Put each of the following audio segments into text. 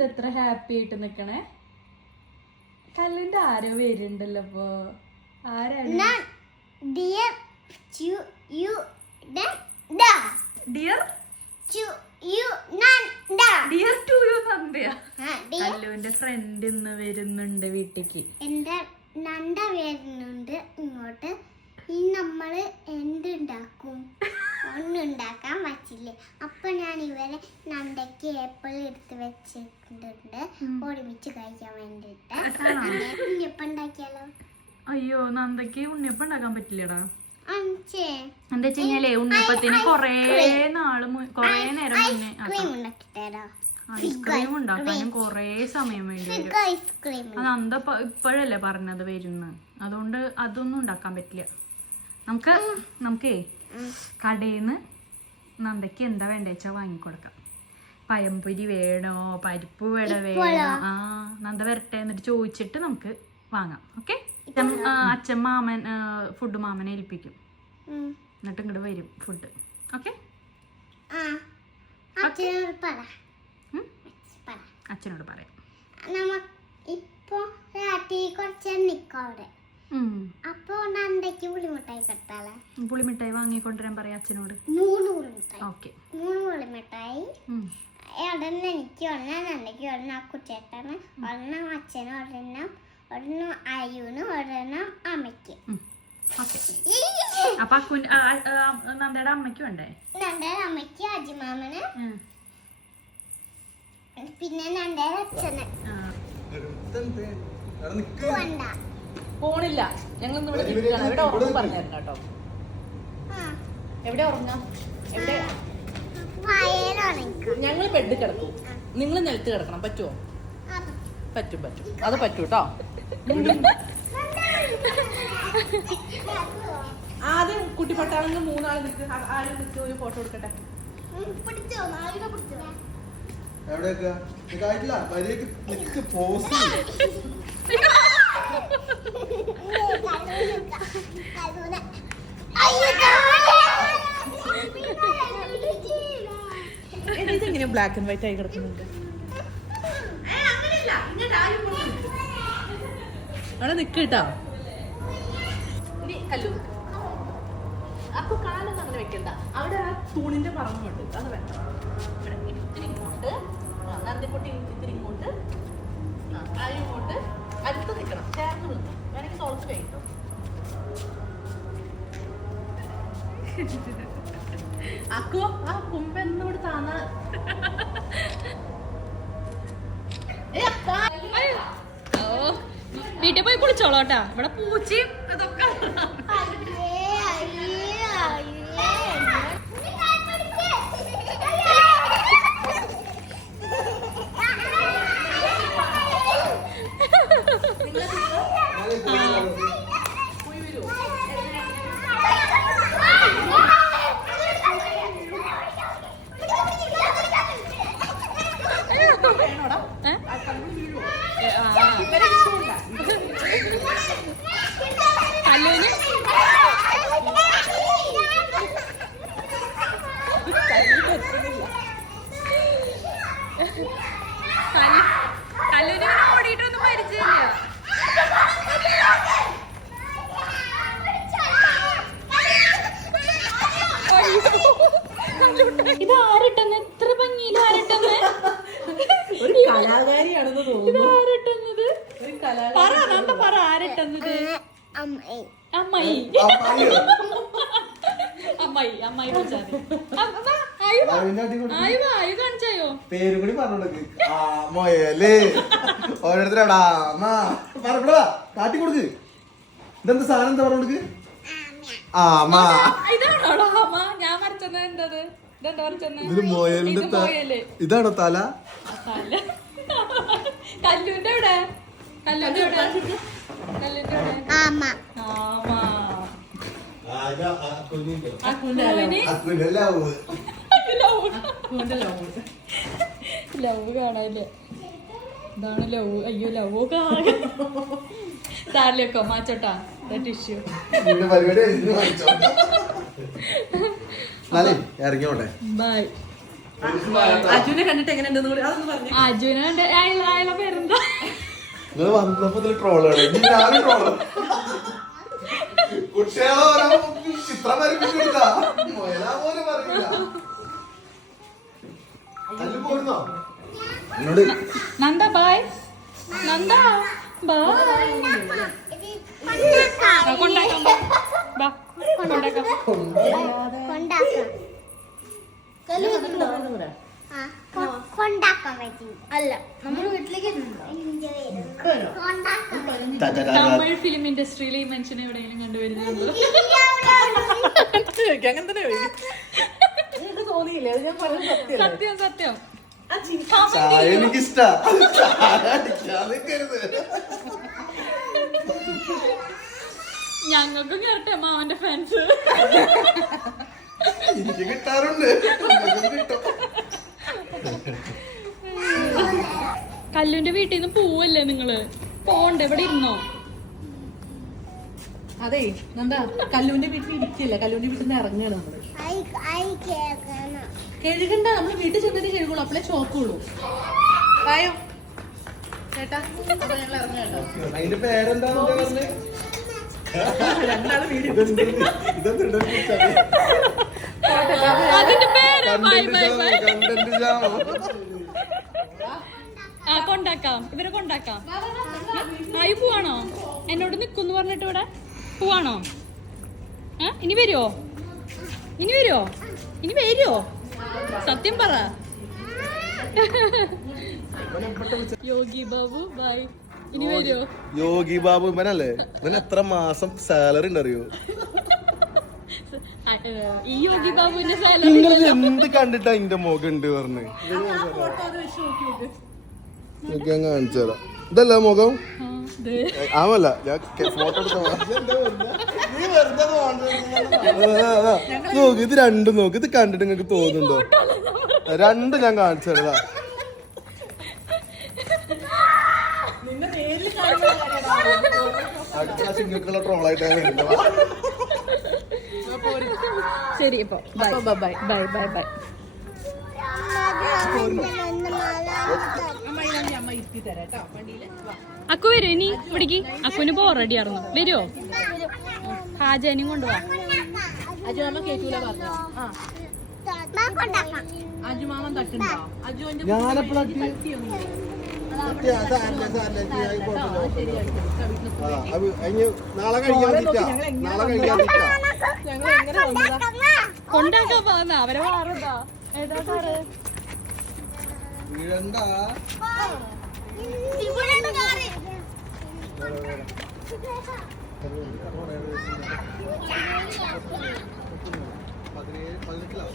എന്താ ഇത്ര ഹാപ്പി ആയിട്ട് നിക്കണേ? കല്ലിന്റെ ആരോ വരുന്നുണ്ടല്ലോ അപ്പൊ ആരാണ്? Dear to you dear to you dear to you നന്ദയാ കല്ലുവിന്റെ ഫ്രണ്ട് ഇന്ന് വരുന്നുണ്ട് വീട്ടിക്ക്. എന്റെ നണ്ട വരുന്നുണ്ട് ഇങ്ങോട്ട്. ഇനി നമ്മൾ എന്തുണ്ടാക്കും? ഒന്നും ഉണ്ടാക്കാൻ പറ്റില്ലേ? അപ്പൊ ഞാൻ ഇവരെ നണ്ടയ്ക്ക് ഏപ്പിൾ എടുത്ത് വെച്ചിട്ടുണ്ട്. ഒരുമിച്ച് കഴിക്കാൻ വേണ്ടിട്ട് ഉണ്ണിയപ്പം ഉണ്ടാക്കിയാലോ? അയ്യോ നന്ദയ്ക്ക് ഉണ്ണിയപ്പം ഉണ്ടാക്കാൻ പറ്റില്ലടാ? എന്താ വെച്ചാലേ ഉണ്ണിയപ്പത്തിന് കൊറേ നാൾ കൊറേ നേരം മുന്നേ ഐസ്ക്രീം ഉണ്ടാക്കാനും കൊറേ സമയം വേണ്ടി വരും. അത് അന്ത ഇപ്പോഴല്ലേ പറഞ്ഞത് വരുന്ന് അതുകൊണ്ട് അതൊന്നും ഉണ്ടാക്കാൻ പറ്റില്ല. നമുക്ക് നമുക്കേ കടയിൽ നിന്ന് നന്ദയ്ക്ക് എന്താ വേണ്ട വെച്ചാൽ വാങ്ങിക്കൊടുക്കാം. പയംപൊരി വേണോ? പരിപ്പ് വട വേണോ? ആ നന്ദ വരട്ടെ എന്നിട്ട് ചോദിച്ചിട്ട് നമുക്ക് വാങ്ങാം. ഓക്കെ? അച്ഛൻ മാമൻ ഫുഡ് മാമനെ ഏൽപ്പിക്കും. എന്നിട്ട് ഇങ്ങോട്ട് വരും ഫുഡ് ഓക്കെ? അച്ഛനോട് പറയാം. ഇപ്പൊ രാത്രി കുറച്ച് നിക്കാം അവിടെ. ഉം. അപ്പൊ നണ്ടയ്ക്ക് പുളിമിഠായി കെട്ടാലേ? പുളിമിഠായി വാങ്ങിക്കൊണ്ടുവരാൻ പറയാം അച്ഛനോട്. മൂന്ന് പുളിമിഠായി ഓക്കെ മൂന്ന് പുളിമിഠായി ഒരെണ്ണം എനിക്ക് ഒരെണ്ണം നണ്ടയ്ക്ക് ഒരെണ്ണം ആ കുട്ടിയേട്ടന് ഒരെണ്ണം അച്ഛനും ഒരെണ്ണം ഒരെണ്ണം അയ്യൂന് ഒരെണ്ണം അമ്മയ്ക്ക്. ഓക്കെ. അപ്പൊ നന്ദയുടെ അമ്മയ്ക്ക് വേണ്ടേ നണ്ടയുടെ അമ്മയ്ക്ക് അജിമാമന്. പിന്നെ നന്ദയുടെ അച്ഛന്. വേണ്ട. പോണില്ല. ഞങ്ങൾ ഇന്ന് ഇവിടെ നിൽക്കുകയാണ് എവിടെ ഉറങ്ങും പറഞ്ഞായിരുന്നു കേട്ടോ? എവിടെ ഉറങ്ങാം? എവിടെ? ഞങ്ങൾ ബെഡ് കിടക്കും. നിങ്ങൾ നിലത്ത് കിടക്കണം. പറ്റുമോ പറ്റും പറ്റും. അത് പറ്റൂ കേട്ടോ ആദ്യം കുട്ടി പട്ടാളങ്ങൾ മൂന്നാൾ നിൽക്ക് ആരും നിൽക്ക്. ഒരു ഫോട്ടോ എടുക്കട്ടെ പിടിച്ചോ? നായിക പിടിച്ചോ? എവിടെയൊക്കെ? പോസ് ഇതെങ്ങനെ ബ്ലാക്ക് ആൻഡ് വൈറ്റ് ആയി കിടക്കുന്നുണ്ട് അവിടെ നിക്കട്ടോ അപ്പൊ കാലം അങ്ങനെ വെക്കണ്ട. അവിടെ ആ തൂണിന്റെ പറമ്പുണ്ട്. അത് വേണ്ട. ഇത്തിരി ഇങ്ങോട്ട്. നന്ദിക്കുട്ടി ഇത്തിരി ഇങ്ങോട്ട്. ആ, ഇങ്ങോട്ട്. അടുത്ത് നിൽക്കണം ചേർന്ന് നിൽക്കണം. വേണമെങ്കിൽ തോളത്ത് കഴിക്കും അക്കോ ആ കുമ്പെന്നോട് താന്നാ. വീട്ടിൽ പോയി കുളിച്ചോളോട്ടാ ഇവിടെ പൂച്ചയും ഇതൊക്കെ വേണോടാ ഏ? ആ കണ്ണു വീഴുവോ ആ. ഇവരെ ഇഷ്ടമില്ല കല്ലുവിന് കല്ല്- കല്ലുവിന് ഇങ്ങനെ ഓടിയിട്ടൊന്നും പരിചയമില്ല ഇത് ആരട്ടെന്ന് എത്ര ഭംഗിയിൽ ആരിട്ടെന്ന് ഒരു കലാകാരിയാണെന്ന് ഇത് തോന്നുന്നു. ആരിട്ടെന്നത് ഒരു കലാകാരി പറ നന്ദ അമ്മായി അമ്മായി അമ്മായി വിളിച്ചാൽ ആയി കാണിച്ചായോ? പേരും കൂടി ആ മൊയൽ. ഓരോരുത്തരടാ അമ്മ പറഞ്ഞടാ കാട്ടി കൊടുക്ക്. ഇതെന്താ സാധനം എന്താ അമ്മ ഞാൻ വരച്ചത് എന്തത്? ഇതൊരു മൊയലിന്റെ ഇതാണോ തല? എവിടെ കല്ലുവിന്റെ എവിടെ ആമ ആമാ അക്കുവിന് ലവ്. ലവ്. അക്കുവിന്റെ love. ലവ് കാണാല്ലേ ഇതാണ് ലവ്. അയ്യോ ലവ് താരിലൊക്കെ മാച്ചോട്ടാ ടിഷ്യൂ ഇറങ്ങിയോട്ടെ. ബൈ അജുനെ കണ്ടിട്ട് എങ്ങനെയുണ്ടെന്ന് അജുന അയാളെ പേരെന്താ? നിങ്ങൾ വന്നപ്പോ ഇതിൽ ട്രോളാണ് ഇനി ഞാനും ട്രോളാണ് കുട്ടികളെ ഓരോ ചിത്രം വരപ്പിച്ചെടുത്താ മൊയലാ പോലും പറയില്ല അല്ല പോരുന്നോ? എന്നോട് നന്ദ ബായ് നന്ദ ബായ് കൊണ്ടാക്കാം. ബാ കൊണ്ടാക്കാം. കൊണ്ടാക്കാം. ആ, കൊ- കൊണ്ടാക്കാൻ അല്ല വീട്ടിലേക്ക്. തമിഴ് ഫിലിം ഇൻഡസ്ട്രിയിലെ ഈ മനുഷ്യനെ എവിടെയെങ്കിലും കണ്ടുവരുന്നുണ്ടോ അങ്ങനെ തന്നെ തോന്നിയില്ലേ ഞാൻ സത്യം സത്യം. ചായ എനിക്കിഷ്ടാ. ഞങ്ങൾക്കും കേട്ടെ മാവന്റെ ഫാൻസ് എനിക്ക് കിട്ടാറുണ്ട്. കിട്ടും. കല്ലുന്റെ വീട്ടിൽ നിന്ന് പോവല്ലേ നിങ്ങൾ? പോണ്ടേ എവിടെ ഇരുന്നോ? അതെ എന്താ? കല്ലൂന്റെ വീട്ടിൽ ഇരിക്കില്ല? കല്ലൂന്റെ വീട്ടിൽ നിന്ന് ഇറങ്ങണം നമ്മൾ. കഴുകണ്ട നമ്മൾ വീട്ടിൽ ചെന്നിട്ട് കഴുകുള്ളൂ അപ്പളെ ചോക്കുള്ളൂ. പായോ ചേട്ടാ ഞങ്ങൾ ഇറങ്ങാട്ടോ. അതിന്റെ പേരെന്താന്ന് പറഞ്ഞേ? രണ്ടാൾ വീഡിയോ ഇതെന്തുണ്ട് അതിന്റെ ആ കൊണ്ടാക്കാം. ഇവരെ കൊണ്ടാക്കാം. ആയി പോവാണോ? എന്നോട് നിക്കുന്നു പറഞ്ഞിട്ട് ഇവിടെ പോവാണോ? ആ ഇനി വരുമോ ഇനി വരുമോ ഇനി വരുമോ സത്യം പറ. യോഗി ബാബു ബൈ ഇനി വരുമോ യോഗി ബാബു ഇവനല്ലേ? ഇവൻ എത്ര മാസം സാലറി ഉണ്ട് അറിയോ ഈ യോഗി ബാബുവിന്റെ നിങ്ങൾ എന്ത് കണ്ടിട്ടാ എന്റെ മുഖം ഉണ്ട് പറഞ്ഞ് ഞാൻ കാണിച്ചു തരാം. ഇതല്ല മുഖം? ആമല്ല ഞാൻ ഫോട്ടോ നോക്ക് ഇത് രണ്ടും നോക്ക്. ഇത് കണ്ടിട്ട് നിങ്ങൾക്ക് തോന്നുന്നുണ്ടോ? രണ്ട് ഞാൻ കാണിച്ചു തരാം. നിന്നെ നേരിൽ കാണുന്ന കാര്യമാണ് അടുത്ത ട്രോളായിട്ടാണ് വരുന്നത്. ശരി ഇപ്പൊ. Bye bye bye bye bye അക്കു വരൂ ഇനി ഇവിടേക്ക്. അക്കുവിന് ബോറടി ആയിരുന്നു. വരുമോ ഹാജനും കൊണ്ടുപോവാ അജു അമ്മ കേട്ടൂല പറഞ്ഞു? ആ. കൊണ്ടാക്കാം അജു മാമൻ തട്ടുണ്ടോ? അജു എന്റെ ഞാനെപ്പോഴാ നാളെ കഴിക്കാൻ നാളെ കഴിക്കാൻ ഞങ്ങൾ എങ്ങനെ വന്നതാ കൊണ്ടാക്കാൻ പോകുന്ന അവരെ മാറുന്നതാ ഏതാ സാറ്? പതിനേഴ് പതിനെട്ടിലാ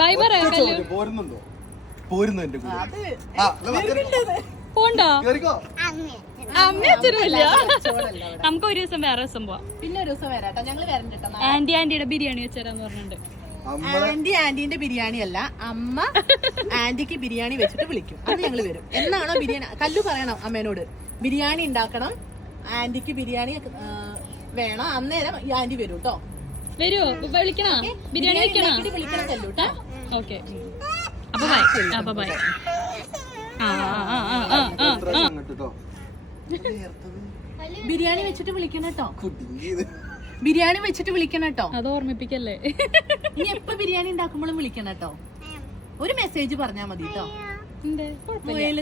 ബൈ പറയാ കല്ലു. പോരുന്നുണ്ടോ? പോരുന്നു എന്റെ കൂടെ. അത് ആ, എന്നാ പോണ്ടോ? നമുക്ക് ഒരു ദിവസം വേറെ ദിവസം പോവാം. പിന്നെ ഒരു ദിവസം വരാട്ടോ ഞങ്ങൾ വരണ്ട കേട്ടോ ആന്റി ആന്റിയുടെ ബിരിയാണി വെച്ചേരാന്ന് പറഞ്ഞിട്ടുണ്ട്. ആന്റി ആന്റിന്റെ ബിരിയാണി അല്ല. അമ്മ ആന്റിക്ക് ബിരിയാണി വെച്ചിട്ട് വിളിക്കും. അത് ഞങ്ങൾ വരും. എന്നാണോ ബിരിയാണി? കല്ലു പറയണം അമ്മേനോട്. ബിരിയാണി ഉണ്ടാക്കണം. ആന്റിക്ക് ബിരിയാണി വേണം. അന്നേരം ഈ ആന്റി വരും കേട്ടോ. വരുവോ വിളിക്കണോ? ബിരിയാണി വെക്കണോ ഉണ്ടാക്കിയിട്ട് വിളിക്കണം കേട്ടോ? ഓക്കെ. അപ്പൊ ബൈ അപ്പൊ ബൈ. ബിരിയാണി വെച്ചിട്ട് വിളിക്കണം കേട്ടോ. ബിരിയാണി വെച്ചിട്ട് വിളിക്കണം കേട്ടോ. അത് ഓർമ്മിപ്പിക്കല്ലേ? ഇനി എപ്പോ ബിരിയാണി ഉണ്ടാക്കുമ്പോഴും വിളിക്കണം കേട്ടോ. ഒരു മെസ്സേജ് പറഞ്ഞാ മതി കേട്ടോ. ബിരിയാണി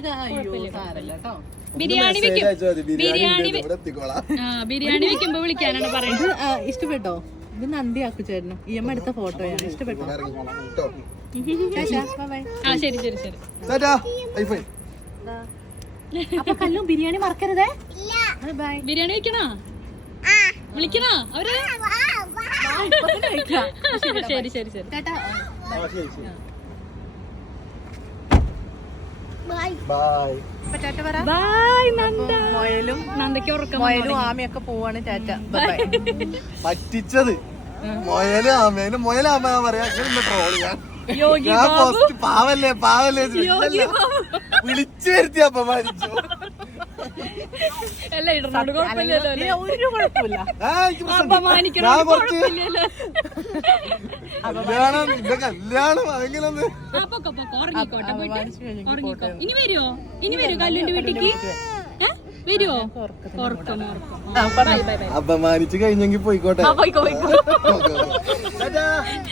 വെക്കും. ബിരിയാണി ബിരിയാണി വെക്കുമ്പോ വിളിക്കാനാണ് പറയുന്നത്. ഇഷ്ടപ്പെട്ടോ? ഇത് നന്ദി ആക്കു ചേട്ടന് ഇ എം എടുത്ത ഫോട്ടോയാണ്. ഞാൻ ഇഷ്ടപ്പെട്ടു ശരി ശരി ശരി. അപ്പൊ കല്ലും ബിരിയാണി മറക്കരുതേ ബൈ. ബിരിയാണി വെക്കണോ വിളിക്കണോ അവർ? ശരി ശരി ശരി ചേട്ടാ ബൈ. ബൈ. അപ്പൊ ചേട്ട ബൈ നന്ദ. മൊയലും നന്ദയ്ക്ക് ഉറക്കം മൊയലും ആമയൊക്കെ പോവാണ് ടാറ്റ. ബൈ. പറ്റിച്ചത്. മൊയൽ ആമേന് പറയാ ഞാൻ. പാവല്ലേ വിളിച്ചു വരുത്തി അപമാനിച്ചു. കല്യാണം കല്യാണം ഇനി വരുമോ ഇനി വരുമോ കല്ലുന്റെ വീട്ടിക്ക്? ഉറക്കം ഉറക്കം. ബൈ അപമാനിച്ചു കഴിഞ്ഞെങ്കിൽ പോയിക്കോട്ടെ. ആ പോയിക്കോ.